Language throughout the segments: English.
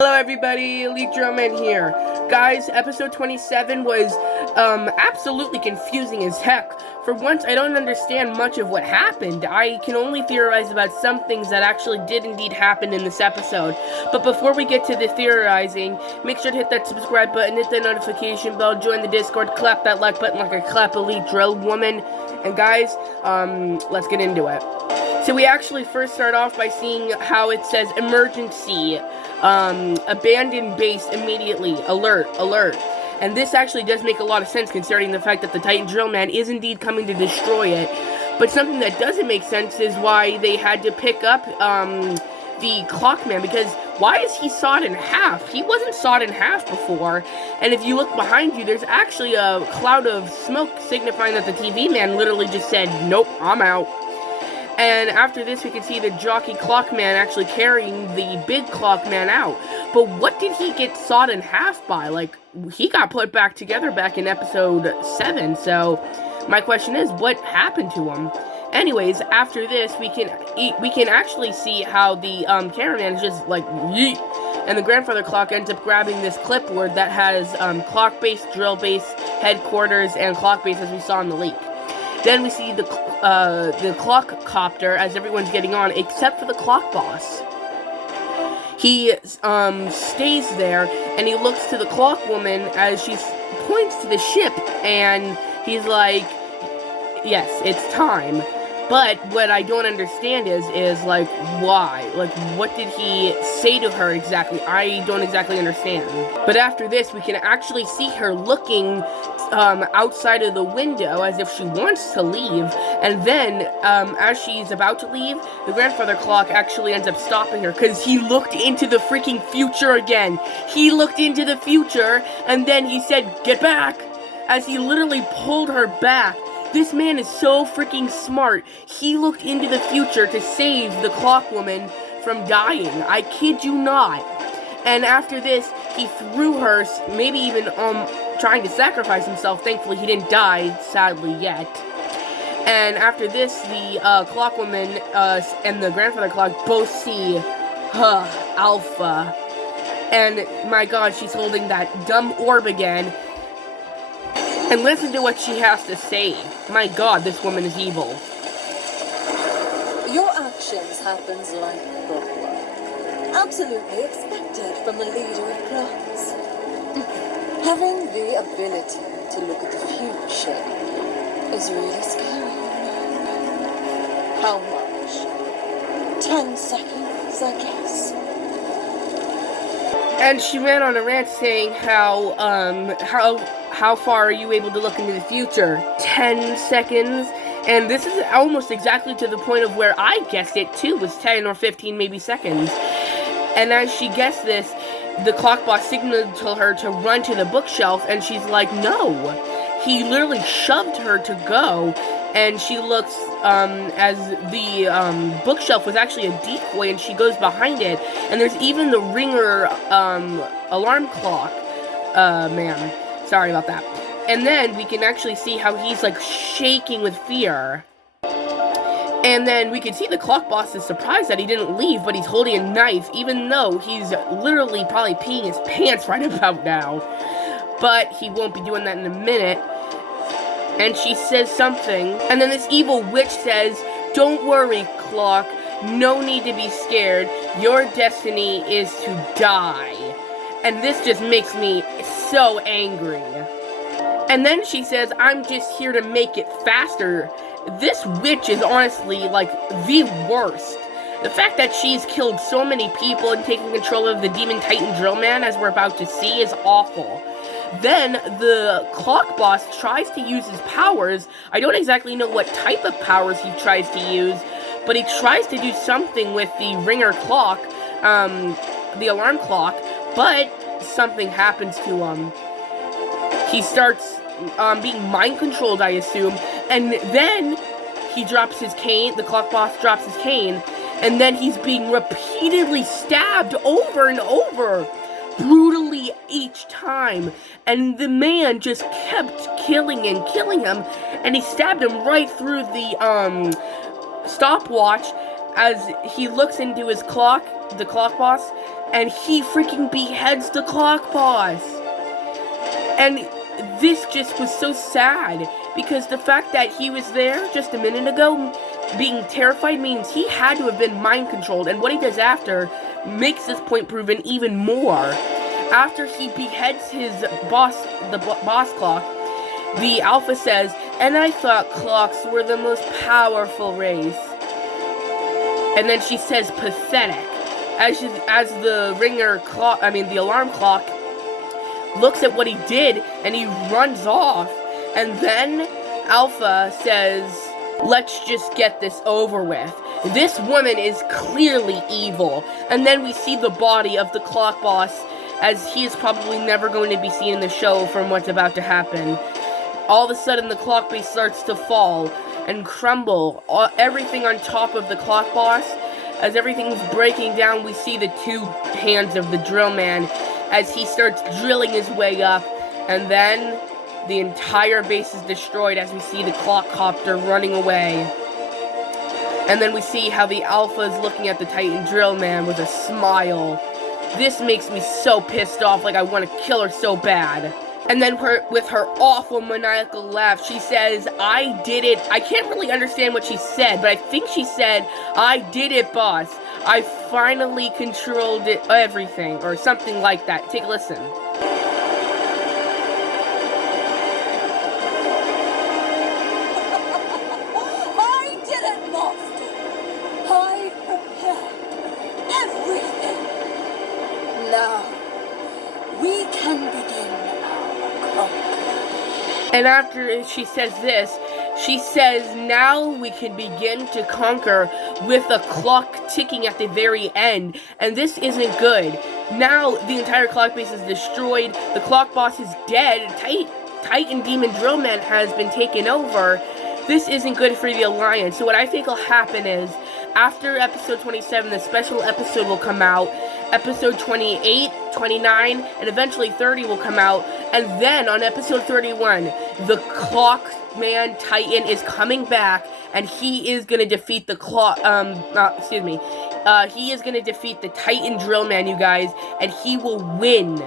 Hello everybody, Elite Drillman here. Guys, episode 27 was absolutely confusing as heck. For once, I don't understand much of what happened. I can only theorize about some things that actually did indeed happen in this episode. But before we get to the theorizing, make sure to hit that subscribe button, hit that notification bell, join the Discord, clap that like button like a clap Elite Drill Woman. And guys, let's get into it. So we actually first start off by seeing how it says emergency, abandoned base immediately, alert, alert. And this actually does make a lot of sense considering the fact that the Titan Drillman is indeed coming to destroy it. But something that doesn't make sense is why they had to pick up, the Clockman, because why is he sawed in half? He wasn't sawed in half before. And if you look behind you, there's actually a cloud of smoke signifying that the TV man literally just said, nope, I'm out. And after this, we can see the jockey Clockman actually carrying the big Clockman out. But what did he get sawed in half by? Like, he got put back together back in episode 7. So, my question is, what happened to him? Anyways, after this, we can actually see how the cameraman is just like, yeet. And the grandfather clock ends up grabbing this clipboard that has clock base, drill base, headquarters, and clock base as we saw in the leak. Then we see the clock copter as everyone's getting on, except for the clock boss. He stays there, and he looks to the clock woman as she points to the ship, and he's like, yes, it's time. But what I don't understand is like, why? Like, what did he say to her exactly? I don't exactly understand. But after this, we can actually see her looking outside of the window as if she wants to leave. And then, as she's about to leave, the grandfather clock actually ends up stopping her because he looked into the freaking future again. He looked into the future, and then he said, get back, as he literally pulled her back. This man is so freaking smart. He looked into the future to save the clock woman from dying. I kid you not. And after this, he threw her, maybe even trying to sacrifice himself. Thankfully, he didn't die, sadly, yet. And after this, the clock woman and the grandfather clock both see Alpha. And my god, she's holding that dumb orb again. And listen to what she has to say. My god, this woman is evil. Your actions happens like clockwork. Absolutely expected from the leader of clocks. Having the ability to look at the future is really scary. How much? 10 seconds, I guess. And she ran on a rant saying how far are you able to look into the future? 10 seconds? And this is almost exactly to the point of where I guessed it too, was 10 or 15 maybe seconds. And as she guessed this, the clock boss signaled to her to run to the bookshelf, and she's like, no. He literally shoved her to go, and she looks, as the, bookshelf was actually a decoy, and she goes behind it, and there's even the ringer, alarm clock, man. Sorry about that. And then we can actually see how he's, like, shaking with fear. And then we can see the clock boss is surprised that he didn't leave, but he's holding a knife, even though he's literally probably peeing his pants right about now. But he won't be doing that in a minute. And she says something, and then this evil witch says, don't worry, Clock, no need to be scared, your destiny is to die. And this just makes me so angry. And then she says, I'm just here to make it faster. This witch is honestly, like, the worst. The fact that she's killed so many people and taken control of the Demon Titan Drillman, as we're about to see, is awful. Then, the clock boss tries to use his powers. I don't exactly know what type of powers he tries to use, but he tries to do something with the ringer clock, the alarm clock, but something happens to him. He starts being mind-controlled, I assume, and then he drops his cane, the clock boss drops his cane, and then he's being repeatedly stabbed over and over, brutally each time, and the man just kept killing him, and he stabbed him right through the, stopwatch, as he looks into his clock, the clock boss, and he freaking beheads the clock boss. And this just was so sad, because the fact that he was there just a minute ago being terrified means he had to have been mind controlled, and what he does after makes this point proven even more. After he beheads his boss, the boss clock, the Alpha says, "And I thought clocks were the most powerful race." And then she says, "Pathetic," as the the alarm clock looks at what he did, and he runs off. And then Alpha says, "Let's just get this over with. This woman is clearly evil." And then we see the body of the clock boss, as he is probably never going to be seen in the show from what's about to happen. All of a sudden, the clock base starts to fall and crumble. Everything on top of the clock boss, as everything's breaking down, we see the two hands of the drill man as he starts drilling his way up, and then the entire base is destroyed as we see the clock copter running away. And then we see how the Alpha is looking at the Titan drill man with a smile. This makes me so pissed off, like I want to kill her so bad. And then with her awful maniacal laugh, she says, "I did it." I can't really understand what she said, but I think she said, "I did it, boss. I finally controlled everything," or something like that. Take a listen. I did it, Master. I prepared everything. Now, we can begin our conquest. And after she says this, she says, "Now we can begin to conquer," with a clock ticking at the very end. And this isn't good. Now the entire clock base is destroyed. The clock boss is dead. Titan Demon Drillman has been taken over. This isn't good for the Alliance. So what I think will happen is, after episode 27, the special episode will come out. Episode 28, 29, and eventually 30 will come out. And then on episode 31, the Clockman Titan is coming back, and he is gonna defeat the he is gonna defeat the Titan Drillman, you guys, and he will win.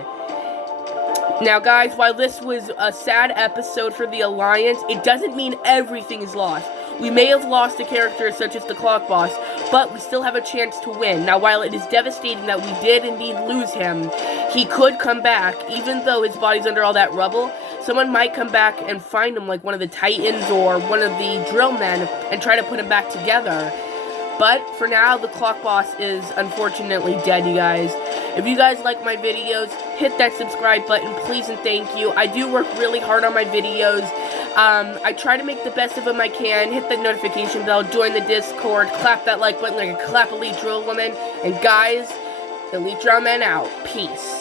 Now, guys, while this was a sad episode for the Alliance, it doesn't mean everything is lost. We may have lost a character such as the Clock Boss, but we still have a chance to win. Now, while it is devastating that we did indeed lose him, he could come back. Even though his body's under all that rubble, someone might come back and find him, like one of the Titans or one of the drill men, and try to put him back together. But for now, the Clock Boss is unfortunately dead, you guys. If you guys like my videos, hit that subscribe button, please and thank you. I do work really hard on my videos. I try to make the best of them I can. Hit the notification bell, join the Discord, clap that like button like a clap Elite Drill Woman. And guys, Elite Drill Man out. Peace.